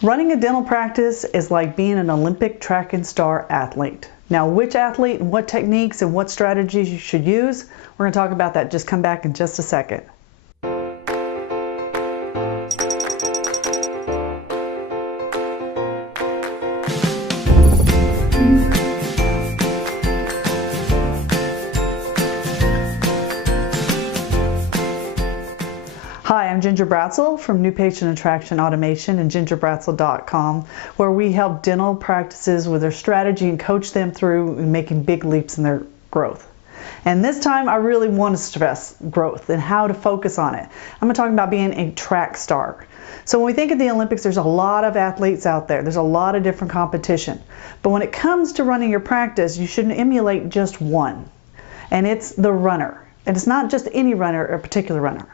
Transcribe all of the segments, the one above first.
Running a dental practice is like being an Olympic track and star athlete. Now, which athlete and what techniques and what strategies you should use, we're going to talk about that. Just come back in just a second. Hi, I'm Ginger Bratzel from New Patient Attraction Automation and gingerbratzel.com, where we help dental practices with their strategy and coach them through making big leaps in their growth. And this time I really want to stress growth and how to focus on it. I'm going to talk about being a track star. So when we think of the Olympics, there's a lot of athletes out there. There's a lot of different competition. But when it comes to running your practice, you shouldn't emulate just one. And it's the runner. And it's not just any runner, a particular runner.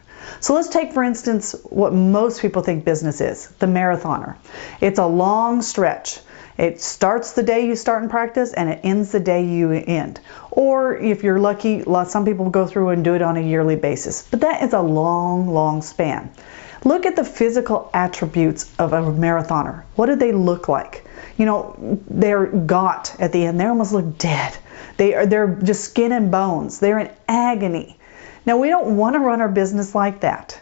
So let's take, for instance, what most people think business is, the marathoner. It's a long stretch. It starts the day you start in practice and it ends the day you end. Or if you're lucky, some people go through and do it on a yearly basis. But that is a long, long span. Look at the physical attributes of a marathoner. What do they look like? You know, they're gaunt at the end. They almost look dead. They're just skin and bones. They're in agony. Now, we don't want to run our business like that.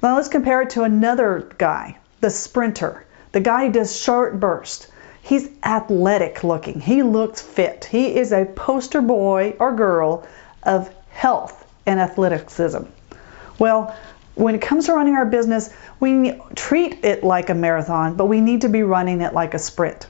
Now, let's compare it to another guy, the sprinter, the guy who does short bursts. He's athletic looking. He looks fit. He is a poster boy or girl of health and athleticism. Well, when it comes to running our business, we treat it like a marathon, but we need to be running it like a sprint.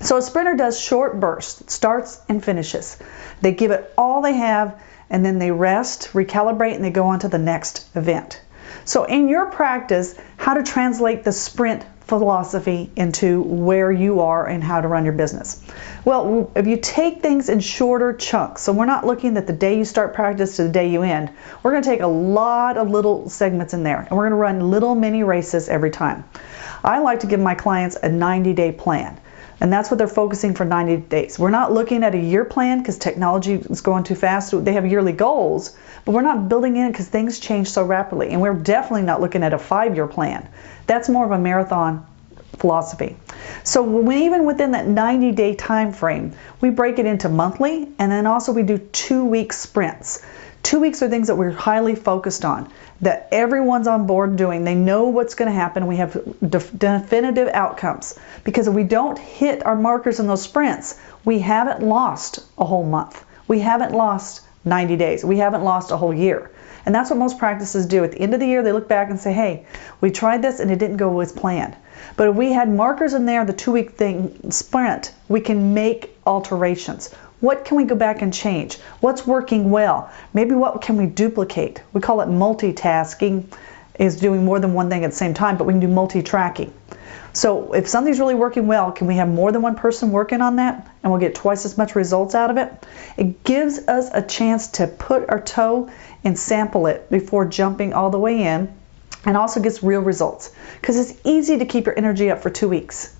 So a sprinter does short bursts, starts and finishes. They give it all they have, and then they rest, recalibrate, and they go on to the next event. So in your practice, how to translate the sprint philosophy into where you are and how to run your business. Well, if you take things in shorter chunks, so we're not looking at the day you start practice to the day you end, we're going to take a lot of little segments in there, and we're going to run little mini races every time. I like to give my clients a 90-day plan. And that's what they're focusing for 90 days. We're not looking at a year plan because technology is going too fast. So they have yearly goals, but we're not building in because things change so rapidly. And we're definitely not looking at a 5-year plan. That's more of a marathon philosophy. So even within that 90-day time frame, we break it into monthly, and then also we do 2-week sprints. 2 weeks are things that we're highly focused on, that everyone's on board doing. They know what's going to happen. We have definitive outcomes, because if we don't hit our markers in those sprints, we haven't lost a whole month. We haven't lost 90 days. We haven't lost a whole year. And that's what most practices do. At the end of the year, they look back and say, hey, we tried this and it didn't go as planned. But if we had markers in there, the 2-week sprint, we can make alterations. What can we go back and change? What's working well? Maybe what can we duplicate? We call it multitasking, is doing more than one thing at the same time, but we can do multi-tracking. So if something's really working well, can we have more than one person working on that and we'll get twice as much results out of it? It gives us a chance to put our toe and sample it before jumping all the way in, and also gets real results. Because it's easy to keep your energy up for 2 weeks.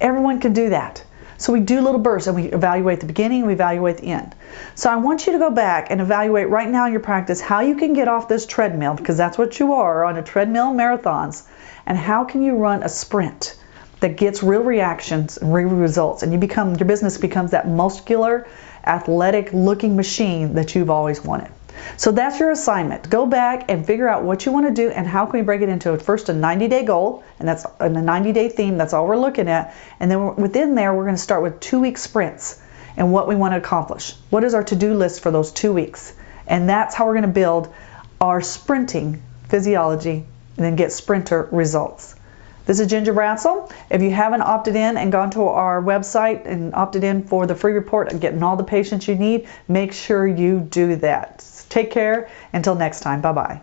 Everyone can do that. So we do little bursts and we evaluate the beginning, we evaluate the end. So I want you to go back and evaluate right now in your practice how you can get off this treadmill, because that's what you are on a treadmill marathons, and how can you run a sprint that gets real reactions and real results, and your business becomes that muscular, athletic looking machine that you've always wanted. So that's your assignment. Go back and figure out what you want to do and how can we break it into first a 90-day goal, and that's in a 90-day theme. That's all we're looking at. And then within there, we're going to start with 2-week sprints and what we want to accomplish. What is our to-do list for those 2 weeks? And that's how we're going to build our sprinting physiology and then get sprinter results. This is Ginger Bratzel. If you haven't opted in and gone to our website and opted in for the free report and getting all the patients you need, make sure you do that. Take care. Until next time. Bye-bye.